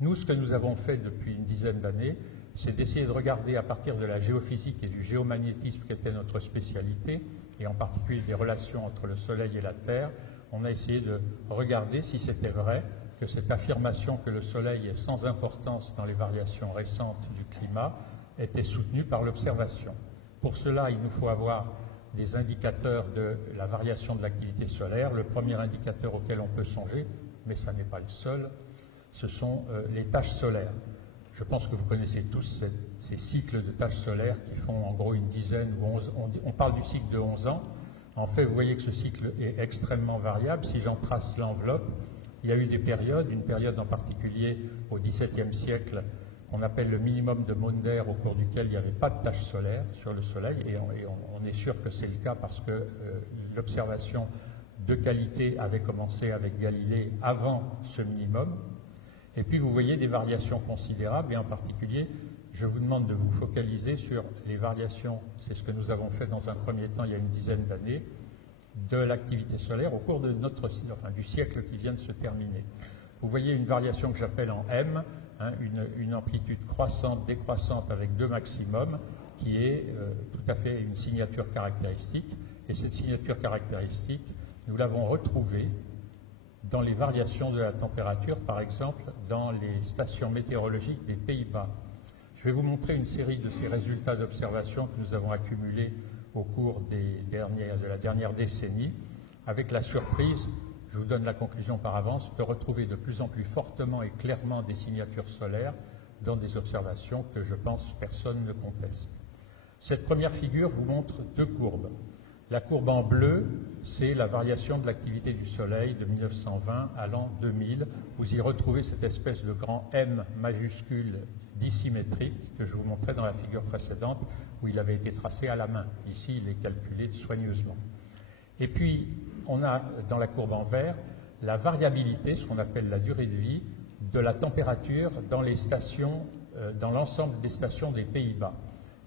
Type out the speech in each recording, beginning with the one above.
Nous, ce que nous avons fait depuis une dizaine d'années, c'est d'essayer de regarder à partir de la géophysique et du géomagnétisme qui était notre spécialité, et en particulier des relations entre le Soleil et la Terre, on a essayé de regarder si c'était vrai que cette affirmation que le Soleil est sans importance dans les variations récentes du climat était soutenue par l'observation. Pour cela, il nous faut avoir des indicateurs de la variation de l'activité solaire. Le premier indicateur auquel on peut songer, mais ça n'est pas le seul, ce sont les taches solaires. Je pense que vous connaissez tous ces cycles de taches solaires qui font en gros une dizaine ou 11, on parle du cycle de 11 ans. En fait, vous voyez que ce cycle est extrêmement variable. Si j'en trace l'enveloppe, il y a eu des périodes, une période en particulier au XVIIe siècle qu'on appelle le minimum de Maunder, au cours duquel il n'y avait pas de taches solaires sur le Soleil, et on est sûr que c'est le cas parce que l'observation de qualité avait commencé avec Galilée avant ce minimum. Et puis vous voyez des variations considérables, et en particulier, je vous demande de vous focaliser sur les variations, c'est ce que nous avons fait dans un premier temps il y a une dizaine d'années, de l'activité solaire au cours de du siècle qui vient de se terminer. Vous voyez une variation que j'appelle en M, hein, une amplitude croissante, décroissante avec deux maximums, qui est tout à fait une signature caractéristique. Et cette signature caractéristique, nous l'avons retrouvée dans les variations de la température, par exemple, dans les stations météorologiques des Pays-Bas. Je vais vous montrer une série de ces résultats d'observation que nous avons accumulés au cours de la dernière décennie, avec la surprise, je vous donne la conclusion par avance, de retrouver de plus en plus fortement et clairement des signatures solaires dans des observations que, je pense, personne ne conteste. Cette première figure vous montre deux courbes. La courbe en bleu, c'est la variation de l'activité du Soleil de 1920 à l'an 2000. Vous y retrouvez cette espèce de grand M majuscule dissymétrique que je vous montrais dans la figure précédente, où il avait été tracé à la main. Ici, il est calculé soigneusement. Et puis, on a dans la courbe en vert la variabilité, ce qu'on appelle la durée de vie, de la température dans les stations, dans l'ensemble des stations des Pays-Bas.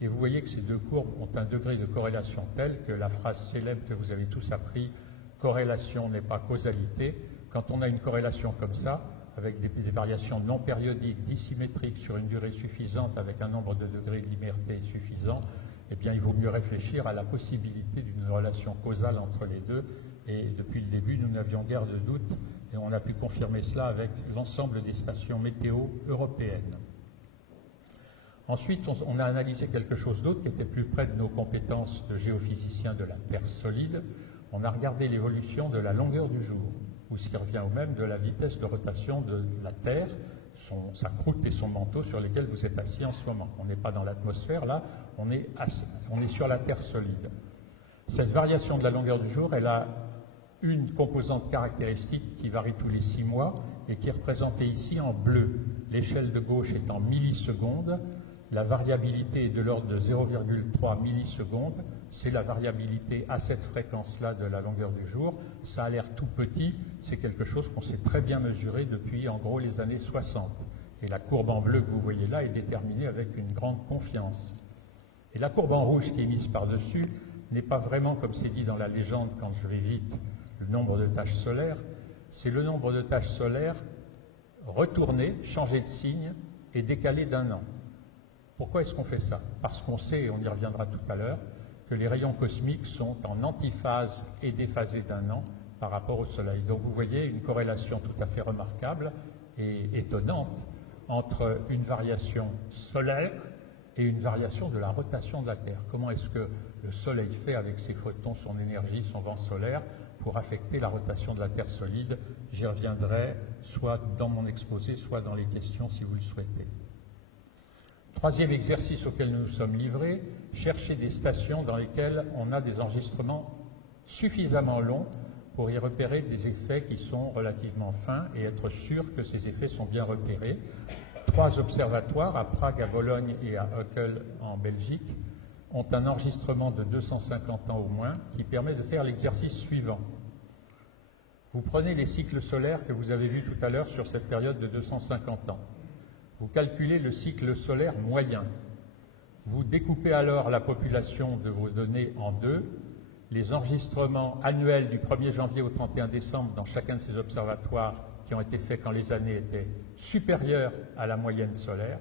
Et vous voyez que ces deux courbes ont un degré de corrélation tel que la phrase célèbre que vous avez tous appris, corrélation n'est pas causalité. Quand on a une corrélation comme ça, avec des variations non périodiques, dissymétriques sur une durée suffisante, avec un nombre de degrés de liberté suffisant, eh bien, il vaut mieux réfléchir à la possibilité d'une relation causale entre les deux. Et depuis le début, nous n'avions guère de doute, et on a pu confirmer cela avec l'ensemble des stations météo européennes. Ensuite, on a analysé quelque chose d'autre qui était plus près de nos compétences de géophysicien de la Terre solide. On a regardé l'évolution de la longueur du jour, ou ce qui revient au même de la vitesse de rotation de la Terre, sa croûte et son manteau sur lesquels vous êtes assis en ce moment. On n'est pas dans l'atmosphère, là, on est sur la Terre solide. Cette variation de la longueur du jour, elle a une composante caractéristique qui varie tous les 6 mois et qui est représentée ici en bleu. L'échelle de gauche est en millisecondes. La variabilité est de l'ordre de 0,3 millisecondes. C'est la variabilité à cette fréquence-là de la longueur du jour. Ça a l'air tout petit. C'est quelque chose qu'on sait très bien mesurer depuis, en gros, les années 60. Et la courbe en bleu que vous voyez là est déterminée avec une grande confiance. Et la courbe en rouge qui est mise par-dessus n'est pas vraiment, comme c'est dit dans la légende quand je vais vite, le nombre de taches solaires. C'est le nombre de taches solaires retournées, changées de signe et décalées d'un an. Pourquoi est-ce qu'on fait ça? Parce qu'on sait, et on y reviendra tout à l'heure, que les rayons cosmiques sont en antiphase et déphasés d'un an par rapport au Soleil. Donc vous voyez une corrélation tout à fait remarquable et étonnante entre une variation solaire et une variation de la rotation de la Terre. Comment est-ce que le Soleil fait avec ses photons, son énergie, son vent solaire pour affecter la rotation de la Terre solide? J'y reviendrai soit dans mon exposé, soit dans les questions si vous le souhaitez. Troisième exercice auquel nous nous sommes livrés, chercher des stations dans lesquelles on a des enregistrements suffisamment longs pour y repérer des effets qui sont relativement fins et être sûr que ces effets sont bien repérés. 3 observatoires, à Prague, à Bologne et à Uccle en Belgique, ont un enregistrement de 250 ans au moins qui permet de faire l'exercice suivant. Vous prenez les cycles solaires que vous avez vus tout à l'heure sur cette période de 250 ans. Vous calculez le cycle solaire moyen. Vous découpez alors la population de vos données en deux, les enregistrements annuels du 1er janvier au 31 décembre dans chacun de ces observatoires qui ont été faits quand les années étaient supérieures à la moyenne solaire,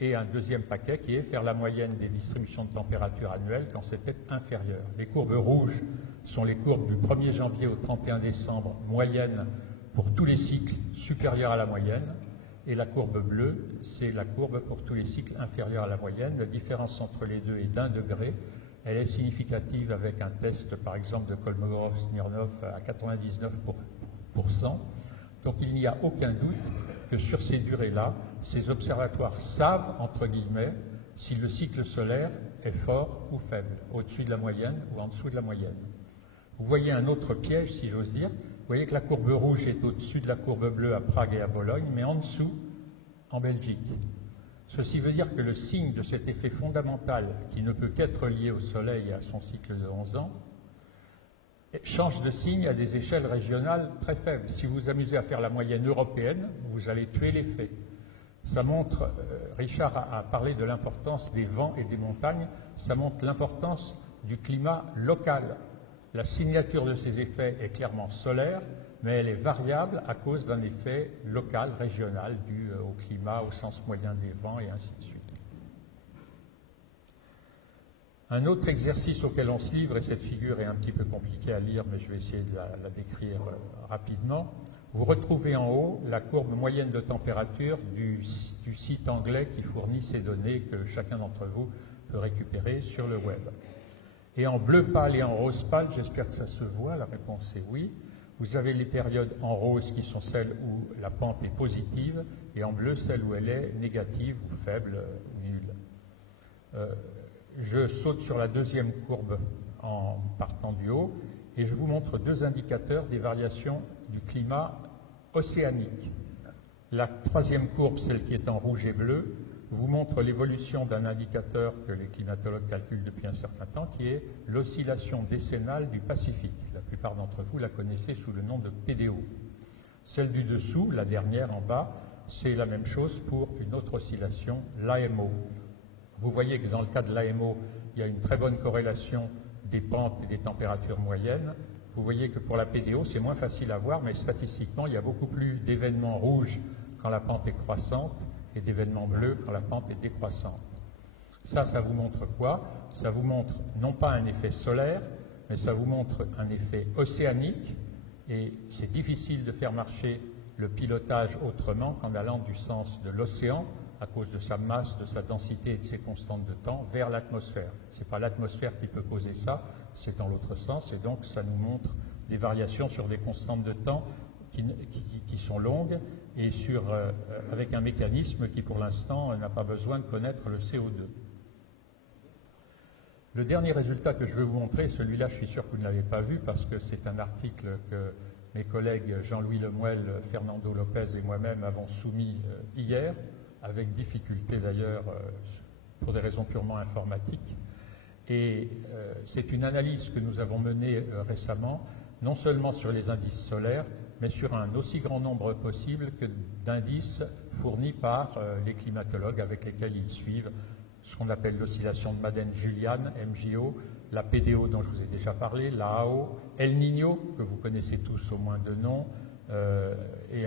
et un deuxième paquet qui est faire la moyenne des distributions de température annuelles quand c'était inférieur. Les courbes rouges sont les courbes du 1er janvier au 31 décembre, moyenne pour tous les cycles supérieurs à la moyenne, et la courbe bleue, c'est la courbe pour tous les cycles inférieurs à la moyenne. La différence entre les deux est d'1 degré. Elle est significative avec un test, par exemple, de Kolmogorov-Smirnov à 99%. Donc il n'y a aucun doute que sur ces durées-là, ces observatoires savent, entre guillemets, si le cycle solaire est fort ou faible, au-dessus de la moyenne ou en dessous de la moyenne. Vous voyez un autre piège, si j'ose dire. Vous voyez que la courbe rouge est au-dessus de la courbe bleue à Prague et à Bologne, mais en dessous, en Belgique. Ceci veut dire que le signe de cet effet fondamental, qui ne peut qu'être lié au Soleil et à son cycle de 11 ans, change de signe à des échelles régionales très faibles. Si vous vous amusez à faire la moyenne européenne, vous allez tuer l'effet. Ça montre, Richard a parlé de l'importance des vents et des montagnes, ça montre l'importance du climat local. La signature de ces effets est clairement solaire, mais elle est variable à cause d'un effet local, régional, dû au climat, au sens moyen des vents et ainsi de suite. Un autre exercice auquel on se livre, et cette figure est un petit peu compliquée à lire, mais je vais essayer de la décrire rapidement. Vous retrouvez en haut la courbe moyenne de température du site anglais qui fournit ces données que chacun d'entre vous peut récupérer sur le web. Et en bleu pâle et en rose pâle, j'espère que ça se voit, la réponse est oui. Vous avez les périodes en rose qui sont celles où la pente est positive, et en bleu celles où elle est négative ou faible ou nulle. Je saute sur la deuxième courbe en partant du haut et je vous montre deux indicateurs des variations du climat océanique. La troisième courbe, celle qui est en rouge et bleu, vous montre l'évolution d'un indicateur que les climatologues calculent depuis un certain temps, qui est l'oscillation décennale du Pacifique. La plupart d'entre vous la connaissez sous le nom de PDO. Celle du dessous, la dernière en bas, c'est la même chose pour une autre oscillation, l'AMO. Vous voyez que dans le cas de l'AMO, il y a une très bonne corrélation des pentes et des températures moyennes. Vous voyez que pour la PDO, c'est moins facile à voir, mais statistiquement, il y a beaucoup plus d'événements rouges quand la pente est croissante et d'événements bleus quand la pente est décroissante. Ça vous montre quoi? Ça vous montre non pas un effet solaire, mais ça vous montre un effet océanique, et c'est difficile de faire marcher le pilotage autrement qu'en allant du sens de l'océan, à cause de sa masse, de sa densité et de ses constantes de temps, vers l'atmosphère. Ce n'est pas l'atmosphère qui peut causer ça, c'est dans l'autre sens, et donc ça nous montre des variations sur des constantes de temps qui sont longues, et avec un mécanisme qui, pour l'instant, n'a pas besoin de connaître le CO2. Le dernier résultat que je veux vous montrer, celui-là, je suis sûr que vous ne l'avez pas vu, parce que c'est un article que mes collègues Jean-Louis Lemuel, Fernando Lopez et moi-même avons soumis hier, avec difficulté d'ailleurs, pour des raisons purement informatiques. Et c'est une analyse que nous avons menée récemment, non seulement sur les indices solaires, mais sur un aussi grand nombre possible d'indices fournis par les climatologues avec lesquels ils suivent ce qu'on appelle l'oscillation de Madden-Julian, MJO, la PDO dont je vous ai déjà parlé, la AO, El Niño, que vous connaissez tous au moins de nom, et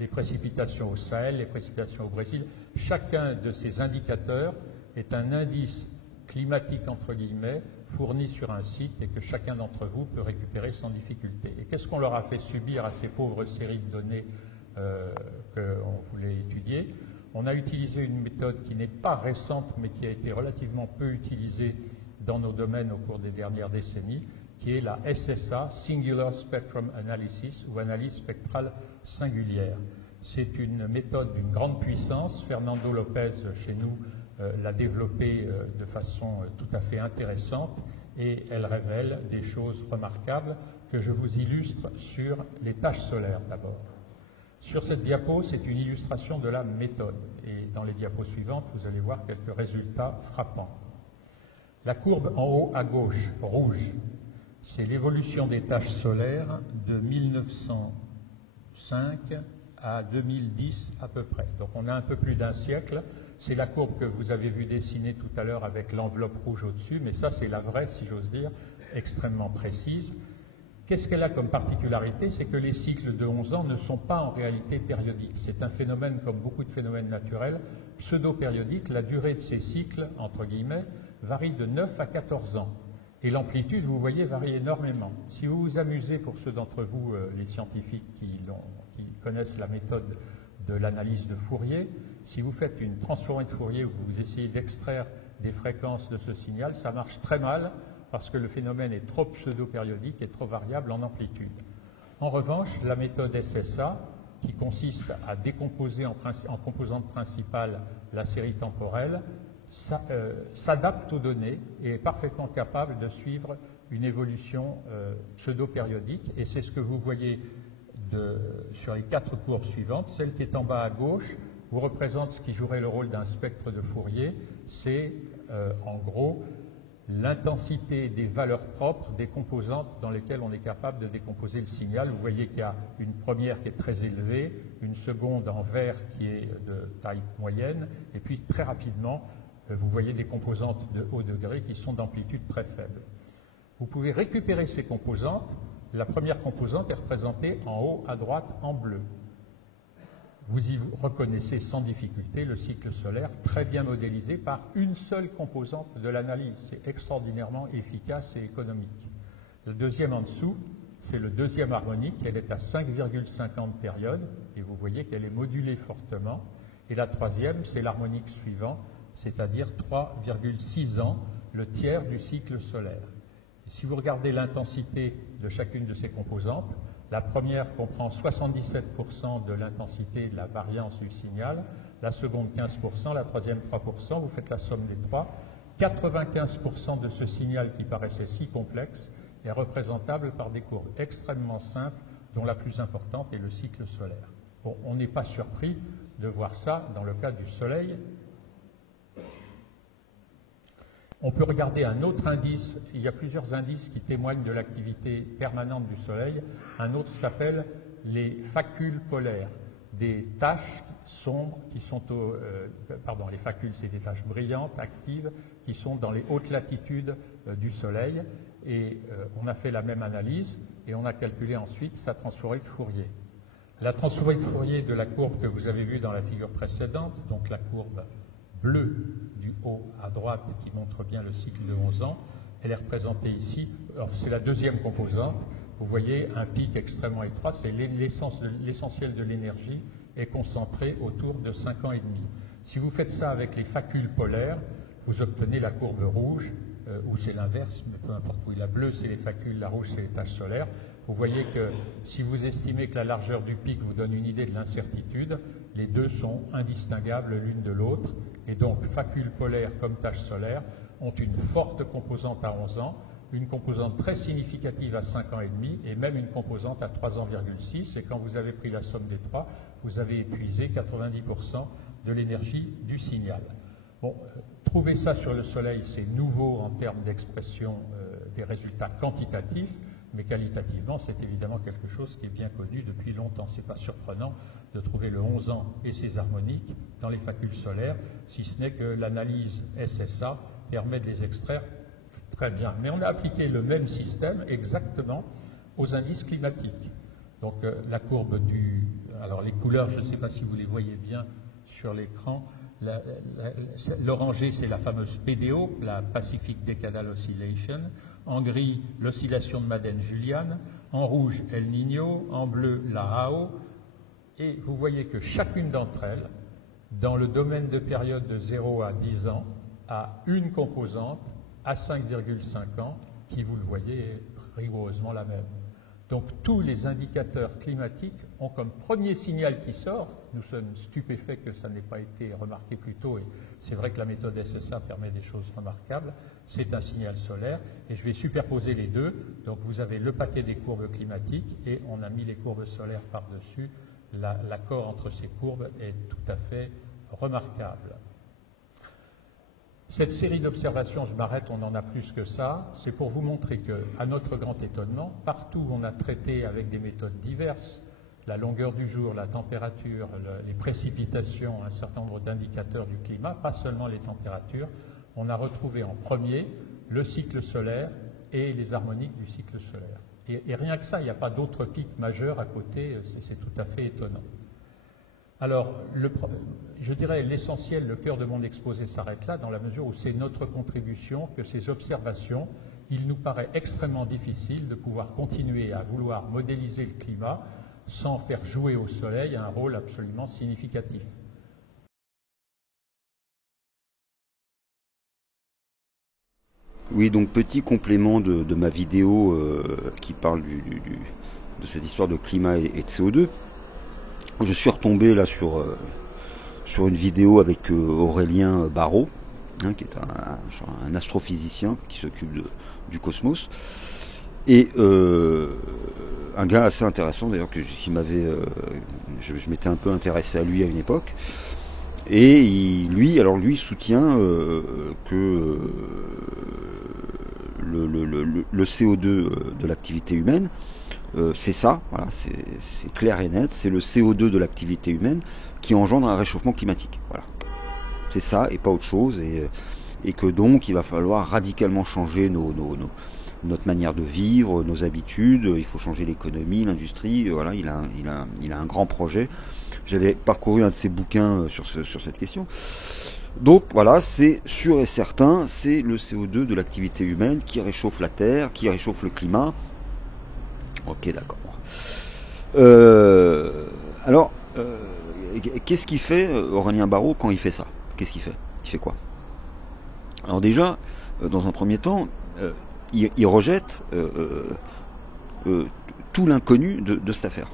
les précipitations au Sahel, les précipitations au Brésil. Chacun de ces indicateurs est un indice climatique, entre guillemets, fourni sur un site et que chacun d'entre vous peut récupérer sans difficulté. Et qu'est-ce qu'on leur a fait subir à ces pauvres séries de données qu'on voulait étudier? On a utilisé une méthode qui n'est pas récente, mais qui a été relativement peu utilisée dans nos domaines au cours des dernières décennies, qui est la SSA, Singular Spectrum Analysis, ou analyse spectrale singulière. C'est une méthode d'une grande puissance. Fernando Lopez, chez nous, l'a développée de façon tout à fait intéressante, et elle révèle des choses remarquables que je vous illustre sur les taches solaires d'abord. Sur cette diapo, c'est une illustration de la méthode, et dans les diapos suivantes, vous allez voir quelques résultats frappants. La courbe en haut à gauche, rouge, c'est l'évolution des taches solaires de 1905 à 2010 à peu près. Donc on a un peu plus d'un siècle. C'est la courbe que vous avez vue dessiner tout à l'heure avec l'enveloppe rouge au-dessus, mais ça c'est la vraie, si j'ose dire, extrêmement précise. Qu'est-ce qu'elle a comme particularité? C'est que les cycles de 11 ans ne sont pas en réalité périodiques. C'est un phénomène, comme beaucoup de phénomènes naturels, pseudo-périodique. La durée de ces cycles, entre guillemets, varie de 9 à 14 ans. Et l'amplitude, vous voyez, varie énormément. Si vous vous amusez, pour ceux d'entre vous, les scientifiques qui connaissent la méthode de l'analyse de Fourier, si vous faites une transformée de Fourier où vous essayez d'extraire des fréquences de ce signal, ça marche très mal parce que le phénomène est trop pseudo-périodique et trop variable en amplitude. En revanche, la méthode SSA, qui consiste à décomposer en composante principale la série temporelle, s'adapte aux données et est parfaitement capable de suivre une évolution pseudo-périodique. Et c'est ce que vous voyez sur les 4 courbes suivantes. Celle qui est en bas à gauche vous représente ce qui jouerait le rôle d'un spectre de Fourier. C'est en gros l'intensité des valeurs propres des composantes dans lesquelles on est capable de décomposer le signal. Vous voyez qu'il y a une première qui est très élevée, une seconde en vert qui est de taille moyenne, et puis très rapidement, vous voyez des composantes de haut degré qui sont d'amplitude très faible. Vous pouvez récupérer ces composantes. La première composante est représentée en haut à droite en bleu. Vous y reconnaissez sans difficulté le cycle solaire très bien modélisé par une seule composante de l'analyse. C'est extraordinairement efficace et économique. Le deuxième en dessous, c'est le deuxième harmonique. Elle est à 5,50 périodes et vous voyez qu'elle est modulée fortement. Et la troisième, c'est l'harmonique suivant, c'est-à-dire 3,6 ans, le tiers du cycle solaire. Et si vous regardez l'intensité de chacune de ces composantes, la première comprend 77% de l'intensité de la variance du signal, la seconde 15%, la troisième 3%, vous faites la somme des trois. 95% de ce signal qui paraissait si complexe est représentable par des courbes extrêmement simples, dont la plus importante est le cycle solaire. Bon, on n'est pas surpris de voir ça dans le cas du Soleil. On peut regarder un autre indice. Il y a plusieurs indices qui témoignent de l'activité permanente du Soleil. Un autre s'appelle les facules polaires, des taches sombres qui sont les facules, c'est des taches brillantes, actives, qui sont dans les hautes latitudes du Soleil. Et on a fait la même analyse et on a calculé ensuite sa transformée de Fourier. La transformée de Fourier de la courbe que vous avez vue dans la figure précédente, donc la courbe bleue du haut à droite qui montre bien le cycle de 11 ans, elle est représentée ici. C'est la deuxième composante. Vous voyez un pic extrêmement étroit, c'est l'essentiel de l'énergie est concentré autour de 5 ans et demi. Si vous faites ça avec les facules polaires, vous obtenez la courbe rouge, ou c'est l'inverse, mais peu importe où. La bleue, c'est les facules, la rouge, c'est les taches solaires. Vous voyez que si vous estimez que la largeur du pic vous donne une idée de l'incertitude, les deux sont indistinguables l'une de l'autre. Et donc, facules polaires comme taches solaires ont une forte composante à 11 ans, une composante très significative à 5 ans et demi, et même une composante à 3,6 ans. Et quand vous avez pris la somme des trois, vous avez épuisé 90% de l'énergie du signal. Bon, trouver ça sur le Soleil, c'est nouveau en termes d'expression des résultats quantitatifs, mais qualitativement, c'est évidemment quelque chose qui est bien connu depuis longtemps. Ce n'est pas surprenant de trouver le 11 ans et ses harmoniques dans les facules solaires, si ce n'est que l'analyse SSA permet de les extraire très bien. Mais on a appliqué le même système exactement aux indices climatiques. Donc la courbe alors les couleurs, je ne sais pas si vous les voyez bien sur l'écran. L'orangé, c'est la fameuse PDO, la Pacific Decadal Oscillation. En gris, l'oscillation de Madden-Julian. En rouge, El Niño. En bleu, la AO. Et vous voyez que chacune d'entre elles, dans le domaine de période de 0 à 10 ans, a une composante à 5,5 ans qui, vous le voyez, est rigoureusement la même. Donc tous les indicateurs climatiques ont comme premier signal qui sort, nous sommes stupéfaits que ça n'ait pas été remarqué plus tôt, et c'est vrai que la méthode SSA permet des choses remarquables, c'est un signal solaire, et je vais superposer les deux. Donc vous avez le paquet des courbes climatiques, et on a mis les courbes solaires par-dessus. L'accord entre ces courbes est tout à fait remarquable. Cette série d'observations, je m'arrête, on en a plus que ça, c'est pour vous montrer que, à notre grand étonnement, partout où on a traité avec des méthodes diverses, la longueur du jour, la température, les précipitations, un certain nombre d'indicateurs du climat, pas seulement les températures, on a retrouvé en premier le cycle solaire et les harmoniques du cycle solaire. Et rien que ça, il n'y a pas d'autres pics majeurs à côté, c'est tout à fait étonnant. Alors, je dirais l'essentiel, le cœur de mon exposé s'arrête là, dans la mesure où c'est notre contribution que ces observations, il nous paraît extrêmement difficile de pouvoir continuer à vouloir modéliser le climat sans faire jouer au Soleil un rôle absolument significatif. Oui, donc petit complément de ma vidéo qui parle de cette histoire de climat et de CO2. Je suis retombé là sur une vidéo avec Aurélien Barraud, hein, qui est un astrophysicien qui s'occupe du cosmos. Et un gars assez intéressant d'ailleurs, qui m'avait, je m'étais un peu intéressé à lui à une époque. Et lui soutient que le CO2 de l'activité humaine, c'est ça, voilà, c'est clair et net, c'est le CO2 de l'activité humaine qui engendre un réchauffement climatique. Voilà. C'est ça et pas autre chose, et que donc il va falloir radicalement changer notre manière de vivre, nos habitudes, il faut changer l'économie, l'industrie, voilà, il a un grand projet. J'avais parcouru un de ses bouquins sur cette question. Donc voilà, c'est sûr et certain, c'est le CO2 de l'activité humaine qui réchauffe la Terre, qui réchauffe le climat. Ok, d'accord. Alors, qu'est-ce qu'il fait Aurélien Barraud quand il fait ça? Qu'est-ce qu'il fait? Il fait quoi? Alors déjà, dans un premier temps, il rejette tout l'inconnu de cette affaire.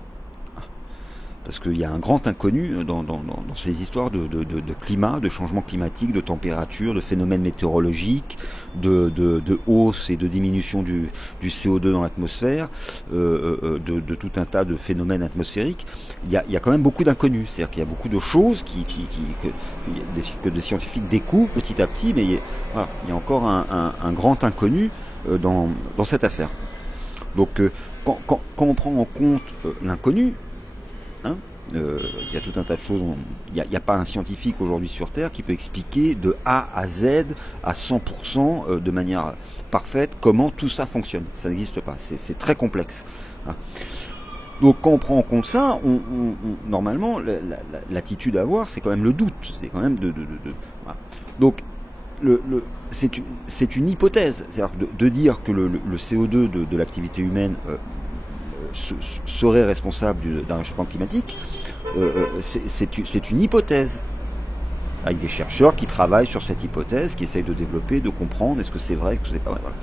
Parce qu'il y a un grand inconnu dans ces histoires de climat, de changement climatique, de température, de phénomènes météorologiques, de hausse et de diminution du CO2 dans l'atmosphère, de tout un tas de phénomènes atmosphériques. Il y a quand même beaucoup d'inconnus. C'est-à-dire qu'il y a beaucoup de choses que des scientifiques découvrent petit à petit, mais voilà, il y a encore un grand inconnu dans cette affaire. Donc quand on prend en compte l'inconnu, il y a tout un tas de choses. Il n'y a pas un scientifique aujourd'hui sur Terre qui peut expliquer de A à Z à 100% de manière parfaite comment tout ça fonctionne. Ça n'existe pas. C'est très complexe. Donc quand on prend en compte ça, normalement l'attitude à avoir, c'est quand même le doute. C'est quand même voilà. Donc c'est une hypothèse, c'est-à-dire de dire que le CO2 de l'activité humaine serait responsable d'un réchauffement climatique, c'est une hypothèse, avec des chercheurs qui travaillent sur cette hypothèse, qui essayent de développer, de comprendre est-ce que c'est vrai, est-ce que c'est pas vrai. Voilà.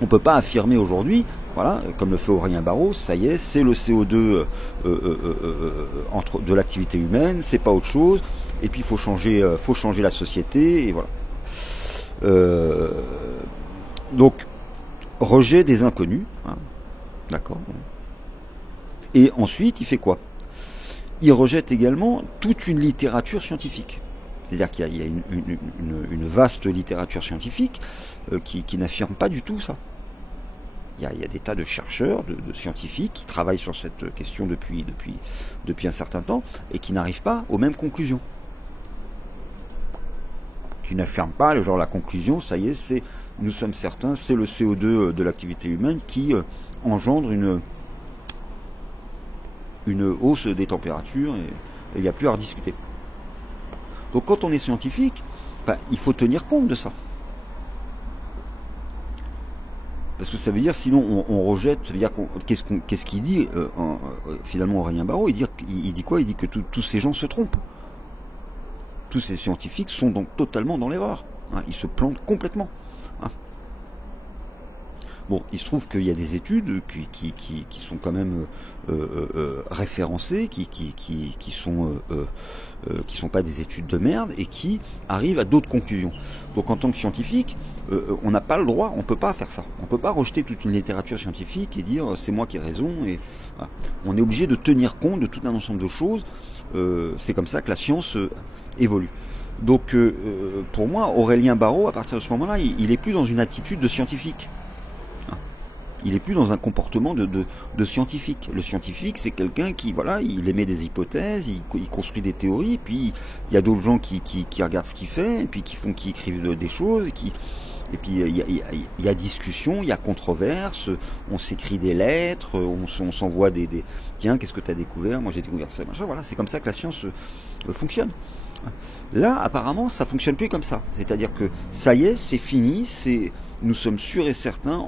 On ne peut pas affirmer aujourd'hui, voilà, comme le fait Aurélien Barraud, ça y est, c'est le CO2 de l'activité humaine, c'est pas autre chose, et puis il faut changer la société, et voilà. Donc, rejet des inconnus, hein, d'accord. Et ensuite, il fait quoi? Il rejette également toute une littérature scientifique. C'est-à-dire qu'il y a une vaste littérature scientifique qui n'affirme pas du tout ça. Il y a des tas de chercheurs, de scientifiques qui travaillent sur cette question depuis un certain temps et qui n'arrivent pas aux mêmes conclusions. Qui n'affirment pas la conclusion, ça y est, nous sommes certains, c'est le CO2 de l'activité humaine qui engendre une hausse des températures et il n'y a plus à rediscuter. Donc quand on est scientifique, il faut tenir compte de ça. Parce que ça veut dire, sinon on rejette, ça veut dire qu'est-ce qu'il dit finalement Aurélien Barraud, il dit quoi? Il dit que tous ces gens se trompent. Tous ces scientifiques sont donc totalement dans l'erreur. Hein, ils se plantent complètement. Hein. Bon, il se trouve qu'il y a des études qui sont quand même référencées, qui sont pas des études de merde et qui arrivent à d'autres conclusions. Donc en tant que scientifique, on n'a pas le droit, on peut pas faire ça. On peut pas rejeter toute une littérature scientifique et dire c'est moi qui ai raison. Et voilà. On est obligé de tenir compte de tout un ensemble de choses. C'est comme ça que la science évolue. Donc pour moi, Aurélien Barraud, à partir de ce moment-là, il est plus dans une attitude de scientifique. Il est plus dans un comportement de scientifique. Le scientifique, c'est quelqu'un qui, voilà, il émet des hypothèses, il construit des théories, puis il y a d'autres gens qui regardent ce qu'il fait, et puis qui écrivent des choses, et puis il y a discussion, il y a controverse, on s'écrit des lettres, on s'envoie des tiens, qu'est-ce que tu as découvert, moi j'ai découvert ça, machin, voilà, c'est comme ça que la science fonctionne. Là, apparemment, ça fonctionne plus comme ça. C'est-à-dire que ça y est, c'est fini, nous sommes sûrs et certains,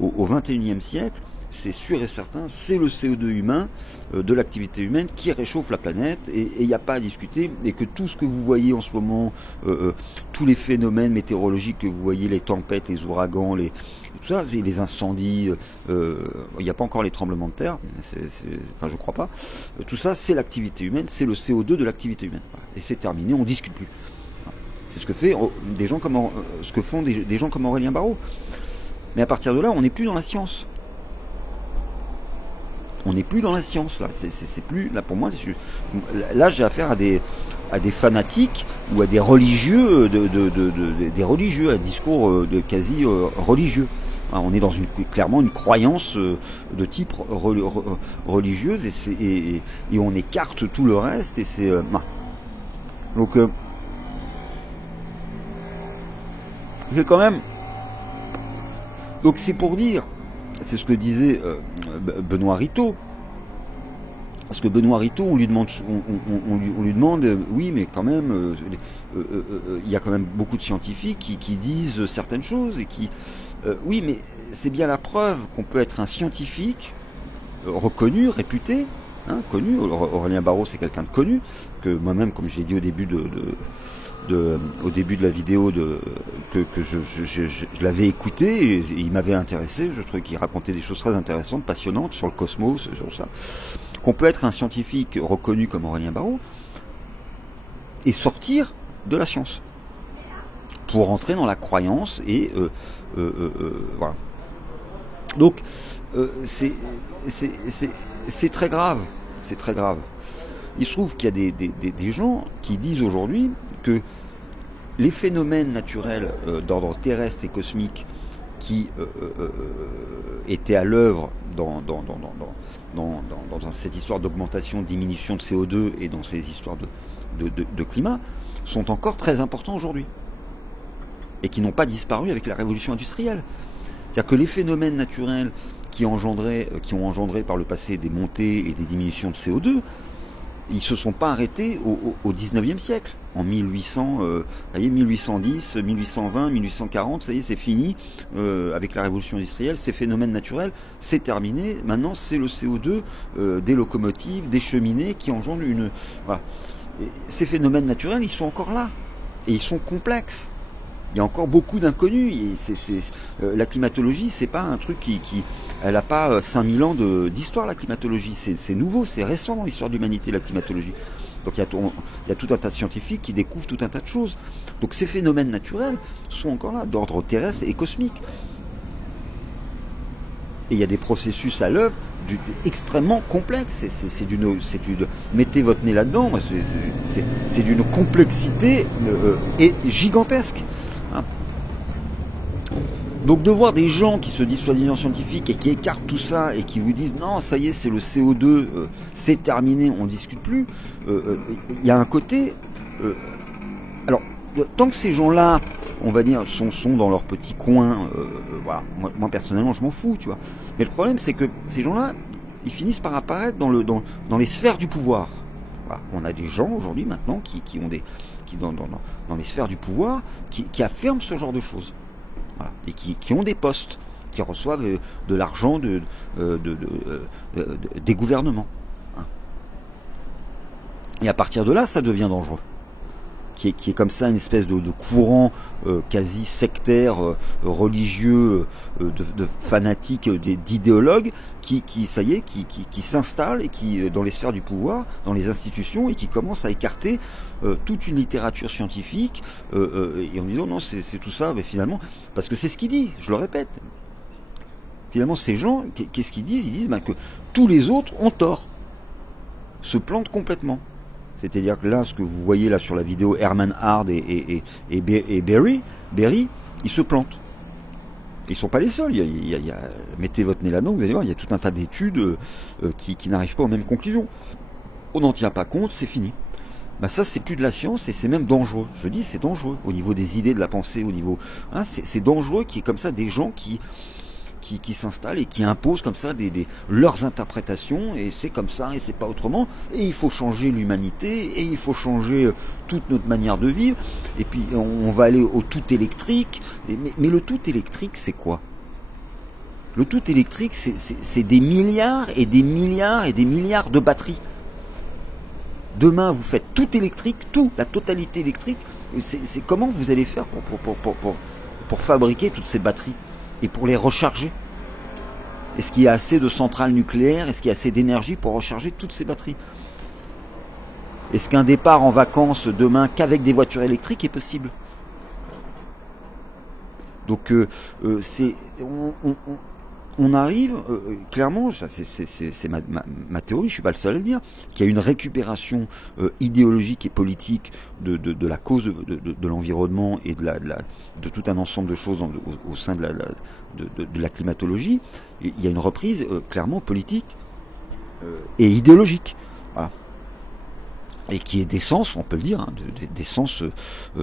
au XXIe siècle, c'est sûr et certain, c'est le CO2 humain, de l'activité humaine, qui réchauffe la planète, et il n'y a pas à discuter, et que tout ce que vous voyez en ce moment, tous les phénomènes météorologiques que vous voyez, les tempêtes, les ouragans, tout ça, les incendies, il n'y a pas encore les tremblements de terre, enfin je crois pas, tout ça c'est l'activité humaine, c'est le CO2 de l'activité humaine. Et c'est terminé, on ne discute plus. C'est ce que font des gens comme Aurélien Barraud. Mais à partir de là, on n'est plus dans la science. On n'est plus dans la science là. C'est plus là pour moi. Là, j'ai affaire à des fanatiques ou à des religieux, des religieux, à discours quasi religieux. On est dans clairement une croyance de type religieuse et on écarte tout le reste et c'est donc j'ai quand même. Donc c'est pour dire. C'est ce que disait Benoît Ritaud. Parce que Benoît Ritaud, on lui demande, oui, mais quand même, il y a quand même beaucoup de scientifiques qui disent certaines choses et oui, mais c'est bien la preuve qu'on peut être un scientifique reconnu, réputé, hein, connu. Aurélien Barraud, c'est quelqu'un de connu que moi-même, comme j'ai dit au début au début de la vidéo que je l'avais écouté et il m'avait intéressé, je trouvais qu'il racontait des choses très intéressantes, passionnantes sur le cosmos, sur ça. Qu'on peut être un scientifique reconnu comme Aurélien Barraud et sortir de la science pour entrer dans la croyance et voilà. Donc c'est très grave, c'est très grave. Il se trouve qu'il y a des gens qui disent aujourd'hui que les phénomènes naturels d'ordre terrestre et cosmique qui étaient à l'œuvre dans cette histoire d'augmentation, diminution de CO2 et dans ces histoires de climat sont encore très importants aujourd'hui et qui n'ont pas disparu avec la révolution industrielle. C'est-à-dire que les phénomènes naturels qui ont engendré par le passé des montées et des diminutions de CO2, ils ne se sont pas arrêtés au 19e siècle. En 1810, 1820, 1840, ça y est, c'est fini. Avec la révolution industrielle, ces phénomènes naturels, c'est terminé. Maintenant, c'est le CO2 des locomotives, des cheminées qui engendrent une... Voilà. Et ces phénomènes naturels, ils sont encore là. Et ils sont complexes. Il y a encore beaucoup d'inconnus. La climatologie, c'est pas un truc elle n'a pas 5000 ans d'histoire, la climatologie. C'est nouveau, c'est récent dans l'histoire de l'humanité, la climatologie. Donc il y a tout un tas de scientifiques qui découvrent tout un tas de choses. Donc ces phénomènes naturels sont encore là, d'ordre terrestre et cosmique. Et il y a des processus à l'œuvre extrêmement complexes. Mettez votre nez là-dedans, c'est d'une complexité et gigantesque. Hein. Donc de voir des gens qui se disent soi-disant scientifiques et qui écartent tout ça et qui vous disent non, ça y est, c'est le CO2, c'est terminé, on ne discute plus, il y a un côté... alors, tant que ces gens-là, on va dire, sont dans leur petit coin, voilà, moi personnellement je m'en fous, tu vois. Mais le problème c'est que ces gens-là, ils finissent par apparaître dans les sphères du pouvoir. Voilà. On a des gens aujourd'hui maintenant qui dans les sphères du pouvoir qui affirment ce genre de choses. Voilà. Et qui ont des postes, qui reçoivent de l'argent des gouvernements. Hein. Et à partir de là, ça devient dangereux. Qui est comme ça une espèce de courant quasi sectaire, religieux, de fanatiques, d'idéologues, qui s'installe et qui dans les sphères du pouvoir, dans les institutions, et qui commence à écarter toute une littérature scientifique, et en disant non, c'est tout ça, mais finalement, parce que c'est ce qu'il dit, je le répète. Finalement, ces gens, qu'est-ce qu'ils disent? Ils disent que tous les autres ont tort, se plantent complètement. C'est-à-dire que là, ce que vous voyez là sur la vidéo, Herman Hard et Berry, ils se plantent. Ils ne sont pas les seuls. Mettez votre nez là-dedans, vous allez voir, il y a tout un tas d'études qui n'arrivent pas aux mêmes conclusions. On n'en tient pas compte, c'est fini. bah ça c'est plus de la science et c'est même dangereux. Je dis c'est dangereux au niveau des idées, de la pensée, au niveau, hein, c'est dangereux qu'il y ait comme ça des gens qui s'installent et qui imposent comme ça leurs interprétations, et c'est comme ça et c'est pas autrement, et il faut changer l'humanité et il faut changer toute notre manière de vivre, et puis on va aller au tout électrique, mais le tout électrique c'est quoi? Le tout électrique c'est des milliards et des milliards et des milliards de batteries. Demain vous faites tout électrique, tout, la totalité électrique, c'est comment vous allez faire pour fabriquer toutes ces batteries et pour les recharger? Est-ce qu'il y a assez de centrales nucléaires? Est-ce qu'il y a assez d'énergie pour recharger toutes ces batteries? Est-ce qu'un départ en vacances demain qu'avec des voitures électriques est possible? Donc on arrive clairement, c'est ma théorie, je suis pas le seul à le dire, qu'il y a une récupération idéologique et politique de la cause de l'environnement et de tout un ensemble de choses au sein de la climatologie. Il y a une reprise clairement politique et idéologique, voilà, et qui est d'essence, on peut le dire, hein, d'essence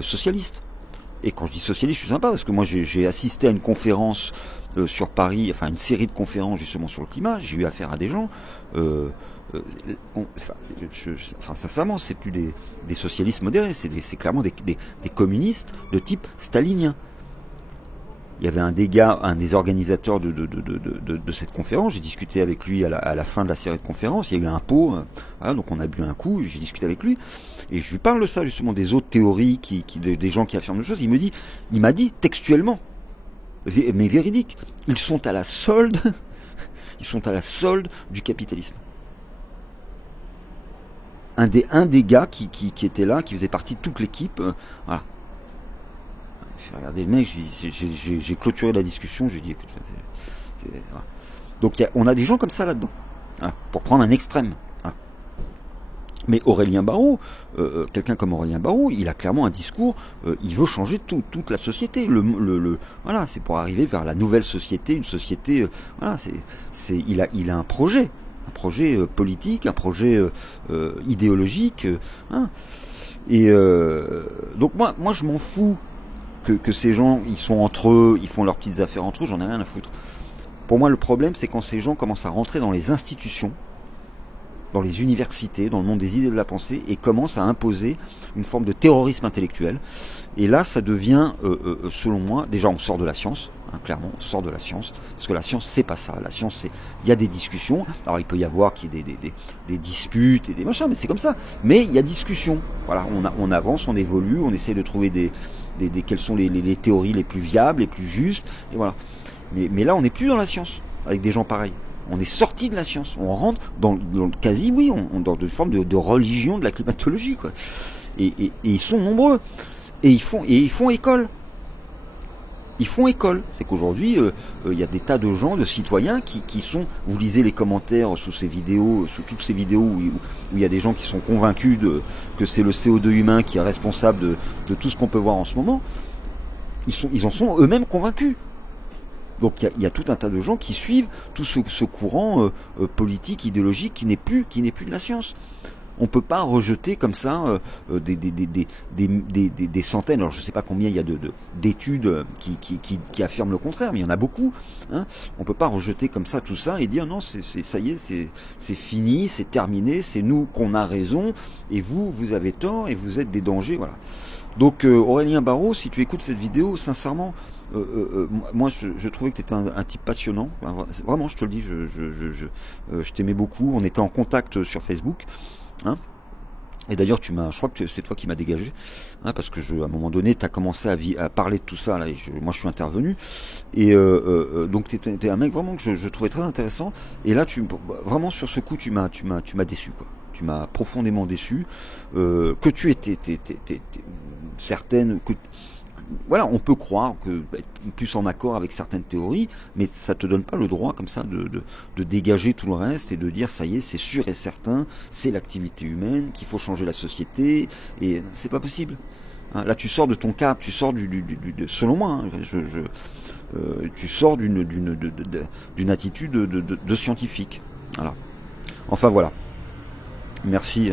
socialiste. Et quand je dis socialiste, je suis sympa parce que moi j'ai assisté à une conférence sur Paris, enfin une série de conférences justement sur le climat. J'ai eu affaire à des gens. Sincèrement, c'est plus des socialistes modérés, c'est clairement des communistes de type stalinien. Il y avait un des organisateurs de cette conférence. J'ai discuté avec lui à la fin de la série de conférences. Il y a eu un pot, voilà, donc on a bu un coup. J'ai discuté avec lui et je lui parle de ça justement, des autres théories des gens qui affirment des choses. Il m'a dit textuellement, mais véridique, ils sont à la solde, du capitalisme. Un des gars qui était là, qui faisait partie de toute l'équipe, voilà. J'ai regardé le mec, j'ai clôturé la discussion, j'ai dit écoute, voilà. Donc on a des gens comme ça là-dedans, voilà, pour prendre un extrême. Voilà. Mais Aurélien Barraud, quelqu'un comme Aurélien Barraud, il a clairement un discours, il veut changer toute la société. Voilà, c'est pour arriver vers la nouvelle société, une société, voilà, il a un projet politique, un projet idéologique, hein. Et donc moi je m'en fous que ces gens, ils sont entre eux, ils font leurs petites affaires entre eux, j'en ai rien à foutre. Pour moi, le problème, c'est quand ces gens commencent à rentrer dans les institutions, dans les universités, dans le monde des idées de la pensée, et commencent à imposer une forme de terrorisme intellectuel. Et là, ça devient, selon moi, déjà on sort de la science, hein, clairement, on sort de la science, parce que la science, c'est pas ça. La science, il y a des discussions, alors il peut y avoir qu'il y ait des disputes et des machins, mais c'est comme ça. Mais il y a discussion, voilà, on avance, on évolue, on essaie de trouver quelles sont les théories les plus viables, les plus justes, et voilà. Mais là, on n'est plus dans la science, avec des gens pareils. On est sorti de la science, on rentre dans quasi, oui, dans une forme de religion de la climatologie, quoi. Et ils sont nombreux, et ils font école. Ils font école. C'est qu'aujourd'hui, il y a des tas de gens, de citoyens qui sont. Vous lisez les commentaires sous ces vidéos, sous toutes ces vidéos où il y a des gens qui sont convaincus que c'est le CO2 humain qui est responsable de tout ce qu'on peut voir en ce moment. Ils en sont eux-mêmes convaincus. Donc il y a tout un tas de gens qui suivent tout ce courant politique, idéologique qui n'est plus de la science. On peut pas rejeter comme ça des centaines, alors je sais pas combien il y a d'études qui affirment le contraire, mais il y en a beaucoup, hein. On peut pas rejeter comme ça tout ça et dire non, ça y est, c'est fini, c'est terminé, c'est nous qu'on a raison et vous avez tort et vous êtes des dangers, voilà. Donc Aurélien Barraud, si tu écoutes cette vidéo, sincèrement, moi je trouvais que tu étais un type passionnant, vraiment je te le dis, je t'aimais beaucoup, on était en contact sur Facebook, hein. Et d'ailleurs je crois que c'est toi qui m'as dégagé, hein, parce que à un moment donné tu as commencé à parler de tout ça là, et moi je suis intervenu, et donc t'es un mec vraiment que je trouvais très intéressant, et là vraiment sur ce coup tu m'as déçu, quoi. Tu m'as profondément déçu, que tu étais certaine que voilà, on peut croire que plus en accord avec certaines théories, mais ça te donne pas le droit comme ça de dégager tout le reste et de dire ça y est, c'est sûr et certain, c'est l'activité humaine, qu'il faut changer la société, et c'est pas possible. Hein, là, tu sors de ton cadre, tu sors selon moi, hein, tu sors d'une attitude de scientifique. Voilà. Enfin voilà. Merci.